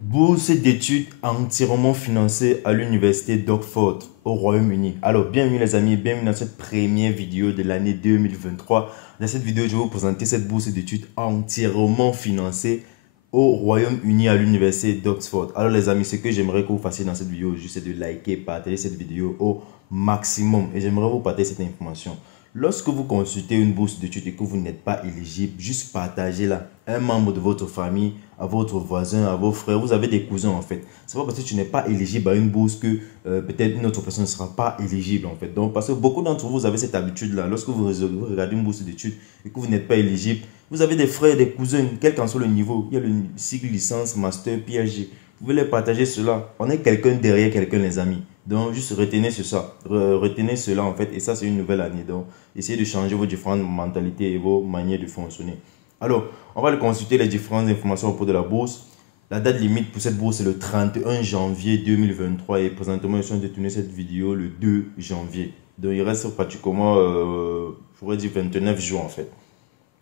Bourse d'études entièrement financée à l'université d'Oxford au Royaume-Uni. Alors, bienvenue les amis, bienvenue dans cette première vidéo de l'année 2023. Dans cette vidéo, je vais vous présenter cette bourse d'études entièrement financée au Royaume-Uni à l'université d'Oxford. Alors les amis, ce que j'aimerais que vous fassiez dans cette vidéo, juste c'est de liker, partager cette vidéo au maximum. Et j'aimerais vous partager cette information. Lorsque vous consultez une bourse d'études et que vous n'êtes pas éligible, juste partagez-la à un membre de votre famille, à votre voisin, à vos frères. Vous avez des cousins en fait. C'est pas parce que tu n'es pas éligible à une bourse que peut-être une autre personne ne sera pas éligible en fait. Donc parce que beaucoup d'entre vous, vous avez cette habitude-là. Lorsque vous regardez une bourse d'études et que vous n'êtes pas éligible, vous avez des frères, des cousins, quel qu'en soit le niveau. Il y a le cycle licence, master, PhD. Vous voulez partager cela. On est quelqu'un derrière quelqu'un les amis. Donc, juste retenez ça. Retenez cela en fait. Et ça, c'est une nouvelle année. Donc, essayez de changer vos différentes mentalités et vos manières de fonctionner. Alors, on va consulter les différentes informations au propos de la bourse. La date limite pour cette bourse est le 31 janvier 2023 et présentement, je suis en train de tourner cette vidéo le 2 janvier. Donc, il reste pratiquement, je pourrais dire 29 jours en fait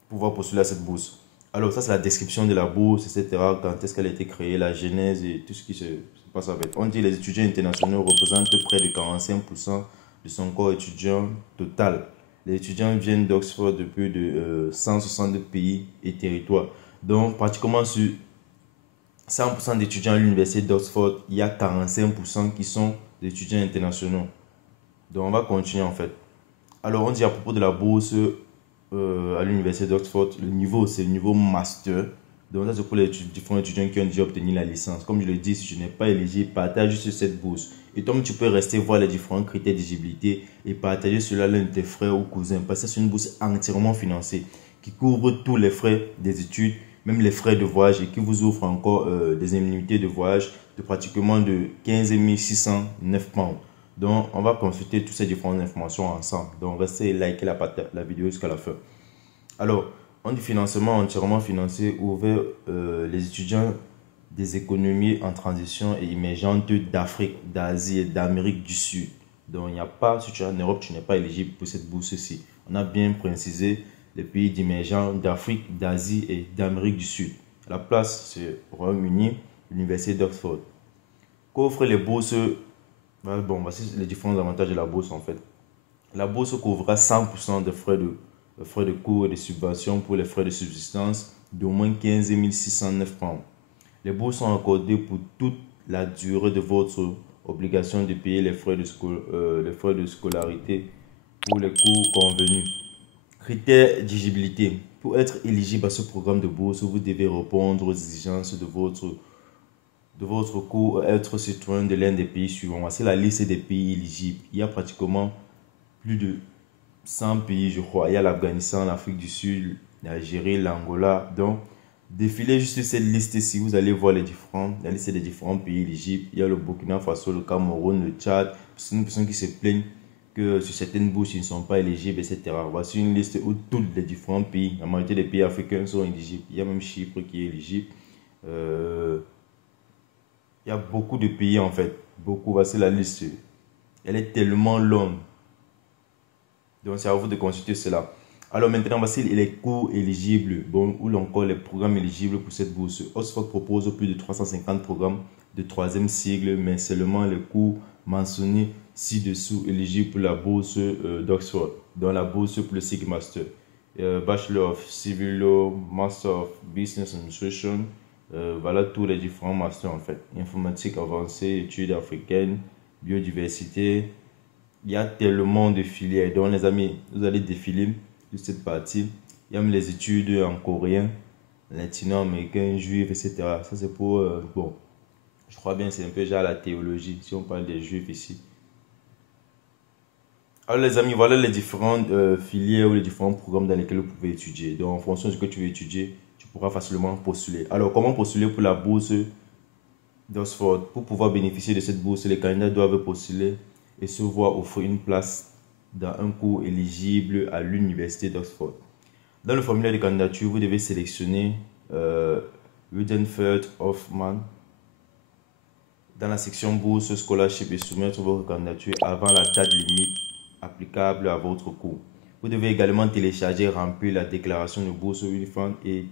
pour pouvoir postuler à cette bourse. Alors, ça, c'est la description de la bourse, etc. Quand est-ce qu'elle a été créée, la genèse et tout ce qui se passe avec. On dit que les étudiants internationaux représentent près de 45% de son corps étudiant total. Les étudiants viennent d'Oxford de plus de 162 pays et territoires. Donc, pratiquement sur 100% d'étudiants à l'université d'Oxford, il y a 45% qui sont des étudiants internationaux. Donc, on va continuer en fait. Alors, on dit à propos de la bourse à l'université d'Oxford, le niveau, c'est le niveau master. Donc, ça, c'est pour les différents étudiants qui ont déjà obtenu la licence. Comme je le dis, si je n'ai pas éligible, partage sur cette bourse. Et toi, tu peux rester voir les différents critères d'éligibilité et partager cela à l'un de tes frères ou cousins. Parce que c'est une bourse entièrement financée qui couvre tous les frais des études, même les frais de voyage et qui vous offre encore des indemnités de voyage de pratiquement de 15 609 pounds. Donc, on va consulter toutes ces différentes informations ensemble. Donc, restez et likez la vidéo jusqu'à la fin. Alors, on dit financement entièrement financé ouvert les étudiants des économies en transition et émergentes d'Afrique, d'Asie et d'Amérique du Sud. Donc, il n'y a pas, si tu es en Europe, tu n'es pas éligible pour cette bourse-ci. On a bien précisé les pays d'émergents d'Afrique, d'Asie et d'Amérique du Sud. La place, c'est au Royaume-Uni, l'Université d'Oxford. Qu'offrent les bourses? Bon, voici les différents avantages de la bourse en fait. La bourse couvrira 100% des frais de cours et de subventions pour les frais de subsistance d'au moins 15 609 pounds. Les bourses sont accordées pour toute la durée de votre obligation de payer les frais de scolarité pour les cours convenus. Critères d'éligibilité. Pour être éligible à ce programme de bourse, vous devez répondre aux exigences de votre cours, être citoyen de l'un des pays suivants. Voici la liste des pays éligibles. Il y a pratiquement plus de 100 pays, je crois. Il y a l'Afghanistan, l'Afrique du Sud, l'Algérie, l'Angola. Donc, défilez juste cette liste-ci. Vous allez voir la liste des différents pays éligibles. Il y a le Burkina Faso, le Cameroun, le Tchad. C'est une personne qui se plaignent que sur certaines bourses, ils ne sont pas éligibles, etc. Voici une liste où tous les différents pays, la majorité des pays africains sont éligibles. Il y a même Chypre qui est éligible. Il y a beaucoup de pays en fait. Beaucoup, voici la liste. Elle est tellement longue. Donc c'est à vous de consulter cela. Alors maintenant, voici les cours éligibles. Bon, ou encore les programmes éligibles pour cette bourse. Oxford propose plus de 350 programmes de troisième cycle, mais seulement les cours mentionnés ci-dessous éligibles pour la bourse d'Oxford. Dans la bourse pour le cycle master. Bachelor of Civil Law, Master of Business Administration. Voilà tous les différents masters en fait. Informatique avancée, études africaines, biodiversité. Il y a tellement de filières. Donc les amis, vous allez défiler de cette partie. Il y a même les études en coréen, latino-américain, juif, etc. Ça c'est pour, bon, je crois bien c'est un peu genre la théologie, si on parle des juifs ici. Alors les amis, voilà les différentes filières ou les différents programmes dans lesquels vous pouvez étudier. Donc en fonction de ce que tu veux étudier, tu pourras facilement postuler. Alors comment postuler pour la bourse d'Oxford? Pour pouvoir bénéficier de cette bourse, les candidats doivent postuler et se voir offrir une place dans un cours éligible à l'université d'Oxford. Dans le formulaire de candidature, vous devez sélectionner Rutherford Hoffman dans la section bourse scholarship et soumettre votre candidature avant la date limite applicable à votre cours. Vous devez également télécharger et remplir la déclaration de bourse Unifund et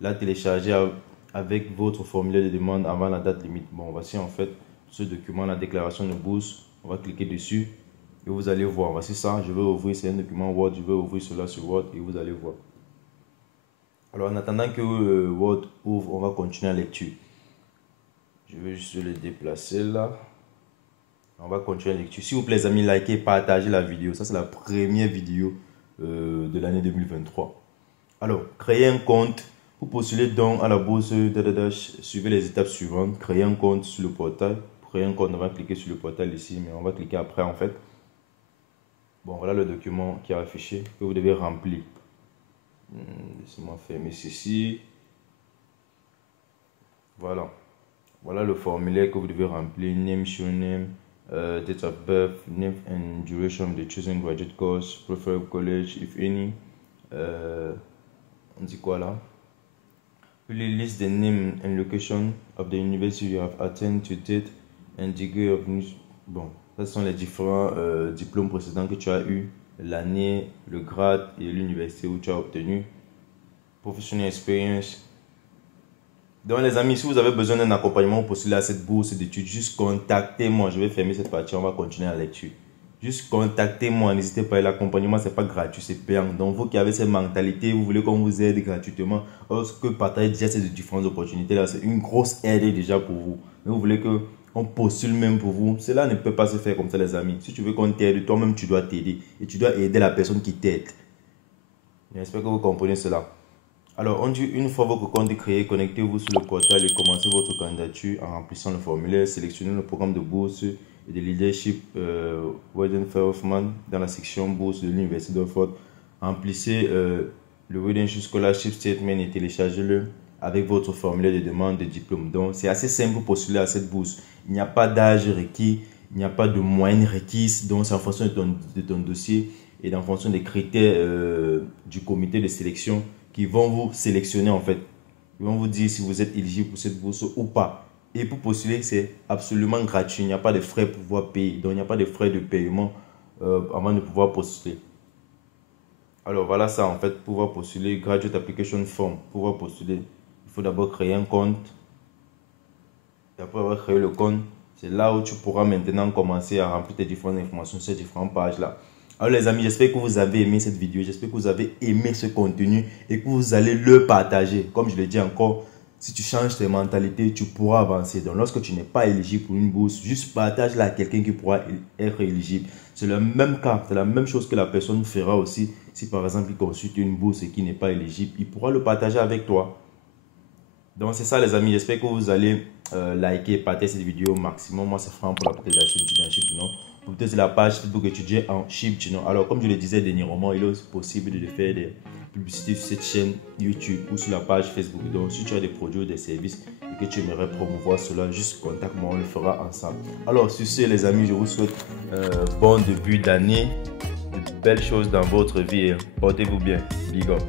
la télécharger avec votre formulaire de demande avant la date limite. Bon, voici en fait ce document, la déclaration de bourse. On va cliquer dessus et vous allez voir. Voici ça, je vais ouvrir, c'est un document Word, je vais ouvrir cela sur Word et vous allez voir. Alors en attendant que Word ouvre, on va continuer la lecture. Je vais juste le déplacer là. On va continuer la lecture. S'il vous plaît les amis, likez, partagez la vidéo. Ça c'est la première vidéo de l'année 2023. Alors, créer un compte. Pour postuler donc à la bourse, suivez les étapes suivantes. Créer un compte sur le portail. Pour créer un compte, on va cliquer sur le portail ici, mais on va cliquer après en fait. Bon, voilà le document qui est affiché que vous devez remplir. Laissez-moi fermer ceci. Voilà. Voilà le formulaire que vous devez remplir. Name, surname, date of birth, name and duration of the chosen graduate course, preferred college, if any. On dit quoi là? Please list the name and location of the university you have attended to date and degree of news. Bon, ce sont les différents diplômes précédents que tu as eu, l'année, le grade et l'université où tu as obtenu. Professional experience. Donc les amis, si vous avez besoin d'un accompagnement pour postuler à cette bourse d'études, juste contactez-moi. Je vais fermer cette partie, on va continuer la lecture. Juste contactez-moi, n'hésitez pas, l'accompagnement c'est pas gratuit, c'est payant. Donc vous qui avez cette mentalité, vous voulez qu'on vous aide gratuitement, lorsque partagez déjà ces différentes opportunités là, c'est une grosse aide déjà pour vous. Mais vous voulez qu'on postule même pour vous, cela ne peut pas se faire comme ça les amis. Si tu veux qu'on t'aide, toi-même tu dois t'aider et tu dois aider la personne qui t'aide. J'espère que vous comprenez cela. Alors, on dit une fois votre compte est créé, connectez-vous sur le portail et commencez votre candidature en remplissant le formulaire. Sélectionnez le programme de bourse et de leadership Weidenfeldman dans la section bourse de l'Université d'Oxford. Remplissez le Weidenfeldman Scholarship Statement et téléchargez-le avec votre formulaire de demande de diplôme. Donc, c'est assez simple pour postuler à cette bourse. Il n'y a pas d'âge requis, il n'y a pas de moyenne requise. Donc, c'est en fonction de ton dossier et en fonction des critères du comité de sélection qui vont vous sélectionner en fait. Ils vont vous dire si vous êtes éligible pour cette bourse ou pas. Et pour postuler, c'est absolument gratuit. Il n'y a pas de frais pour pouvoir payer. Donc, il n'y a pas de frais de paiement avant de pouvoir postuler. Alors, voilà ça en fait. Pour pouvoir postuler, Graduate Application Form. Pour pouvoir postuler, il faut d'abord créer un compte. Et après avoir créé le compte, c'est là où tu pourras maintenant commencer à remplir tes différentes informations sur ces différentes pages-là. Alors les amis, j'espère que vous avez aimé cette vidéo, j'espère que vous avez aimé ce contenu et que vous allez le partager. Comme je l'ai dit encore, si tu changes tes mentalités, tu pourras avancer. Donc lorsque tu n'es pas éligible pour une bourse, juste partage-la à quelqu'un qui pourra être éligible. C'est le même cas, c'est la même chose que la personne fera aussi. Si par exemple il consulte une bourse et qui n'est pas éligible, il pourra le partager avec toi. Donc c'est ça les amis, j'espère que vous allez liker, partager cette vidéo au maximum. Moi c'est Franck pour la portée de la chaîne étudiant Chip. Pour peut-être la page Facebook étudiant en Chip. Alors comme je le disais dernièrement, il est aussi possible de faire des publicités sur cette chaîne YouTube ou sur la page Facebook. Donc si tu as des produits ou des services et que tu aimerais promouvoir cela, juste contacte-moi, on le fera ensemble. Alors sur ce les amis, je vous souhaite bon début d'année, de belles choses dans votre vie. Portez-vous bien. Big up.